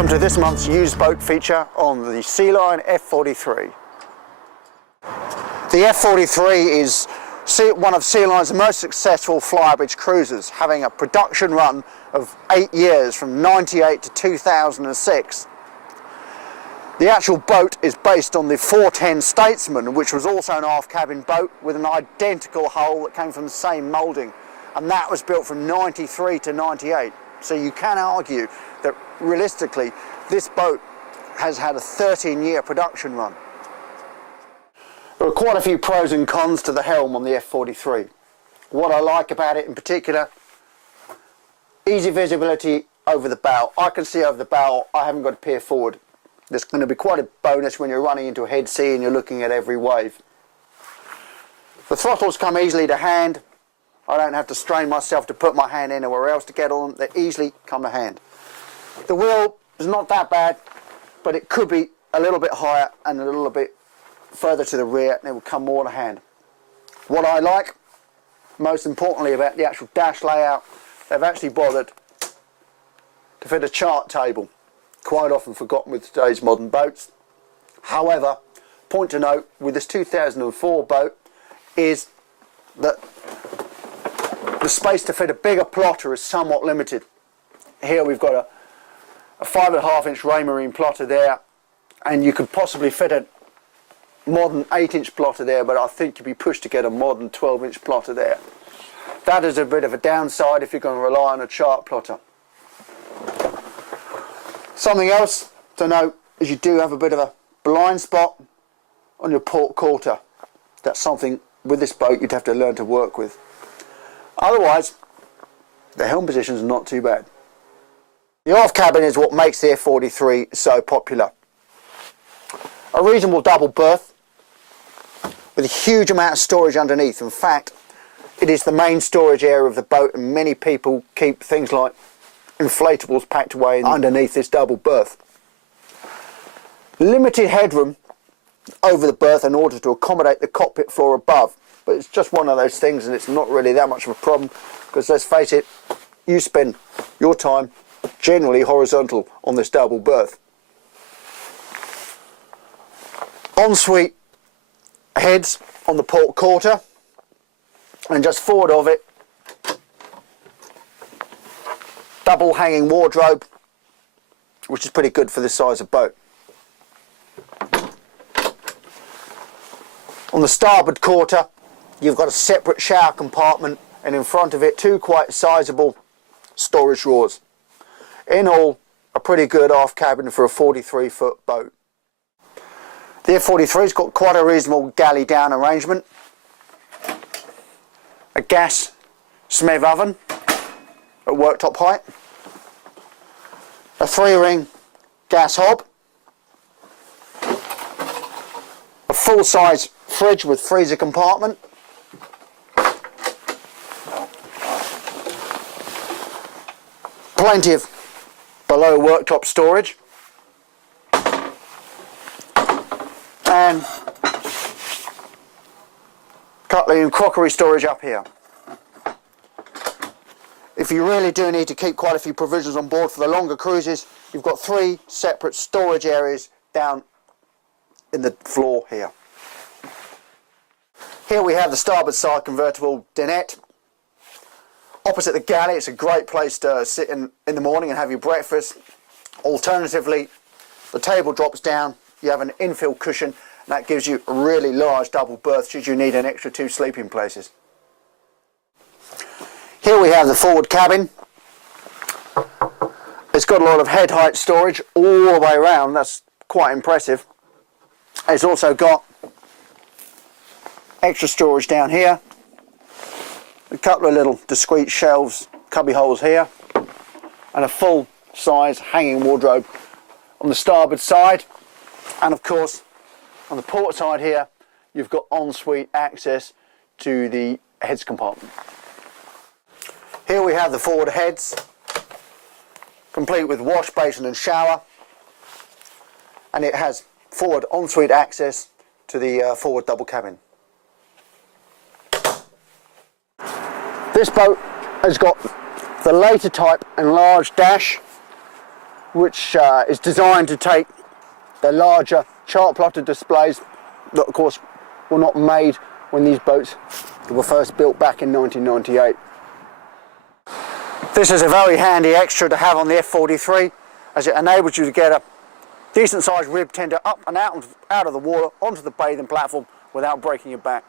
Welcome to this month's used boat feature on the Sealine F43. The F43 is one of Sealine's most successful flybridge cruisers, having a production run of 8 years from 98 to 2006. The actual boat is based on the 410 Statesman, which was also an aft-cabin boat with an identical hull that came from the same moulding, and that was built from 93 to 98. So you can argue that realistically this boat has had a 13-year production run. There are quite a few pros and cons to the Helm on the F43. What I like about it in particular, easy visibility over the bow. I can see over the bow, I haven't got to peer forward. There's going to be quite a bonus when you're running into a head sea and you're looking at every wave. The throttles come easily to hand. I don't have to strain myself to put my hand anywhere else to get on them. They easily come to hand. The wheel is not that bad, but it could be a little bit higher and a little bit further to the rear, and it will come more to hand. What I like most importantly about the actual dash layout, they've actually bothered to fit a chart table, quite often forgotten with today's modern boats. However, point to note with this 2004 boat is that the space to fit a bigger plotter is somewhat limited. Here we've got a 5.5-inch Raymarine plotter there, and you could possibly fit a modern 8-inch plotter there, but I think you'd be pushed to get a modern 12-inch plotter there. That is a bit of a downside if you're going to rely on a chart plotter. Something else to note is you do have a bit of a blind spot on your port quarter. That's something with this boat you'd have to learn to work with. Otherwise, the helm position is not too bad. The aft cabin is what makes the F43 so popular. A reasonable double berth with a huge amount of storage underneath. In fact, it is the main storage area of the boat, and many people keep things like inflatables packed away underneath this double berth. Limited headroom over the berth in order to accommodate the cockpit floor above, but it's just one of those things, and it's not really that much of a problem, because let's face it, you spend your time generally horizontal on this double berth. Ensuite heads on the port quarter, and just forward of it, double hanging wardrobe, which is pretty good for this size of boat. On the starboard quarter, you've got a separate shower compartment, and in front of it two quite sizable storage drawers. In all, a pretty good aft cabin for a 43-foot boat. The F43's got quite a reasonable galley down arrangement, a gas SMEV oven at worktop height, a 3-ring gas hob, a full-size fridge with freezer compartment, plenty of below worktop storage, and cutlery and crockery storage up here. If you really do need to keep quite a few provisions on board for the longer cruises, you've got 3 separate storage areas down in the floor here. Here we have the starboard side convertible dinette. Opposite the galley, it's a great place to sit in the morning and have your breakfast. Alternatively, the table drops down, you have an infill cushion, and that gives you a really large double berth should you need an extra 2 sleeping places. Here we have the forward cabin. It's got a lot of head height storage all the way around, that's quite impressive. It's also got extra storage down here, a couple of little discreet shelves, cubby holes here, and a full size hanging wardrobe on the starboard side. And of course on the port side here you've got ensuite access to the heads compartment. Here we have the forward heads, complete with wash basin and shower, and it has forward ensuite access to the forward double cabin. This boat has got the later type enlarged dash which is designed to take the larger chart plotter displays that of course were not made when these boats were first built back in 1998. This is a very handy extra to have on the F43, as it enables you to get a decent sized rib tender up and out of the water onto the bathing platform without breaking your back.